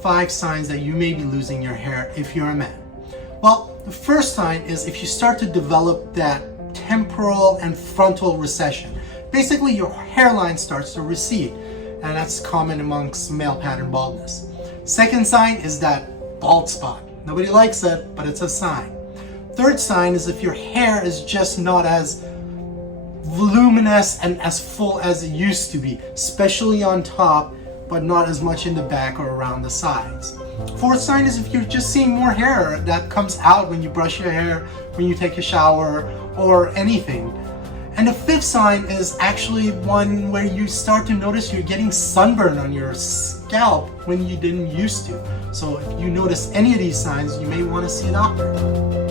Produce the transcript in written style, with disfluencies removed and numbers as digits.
5 signs that you may be losing your hair if you're a man. Well, the first sign is if you start to develop that temporal and frontal recession. Basically, your hairline starts to recede, and that's common amongst male pattern baldness. Second sign is that bald spot. Nobody likes it, but it's a sign. Third sign is if your hair is just not as voluminous and as full as it used to be, especially on top, but not as much in the back or around the sides. Fourth sign is if you're just seeing more hair that comes out when you brush your hair, when you take a shower, or anything. And the fifth sign is actually one where you start to notice you're getting sunburn on your scalp when you didn't used to. So if you notice any of these signs, you may want to see a doctor.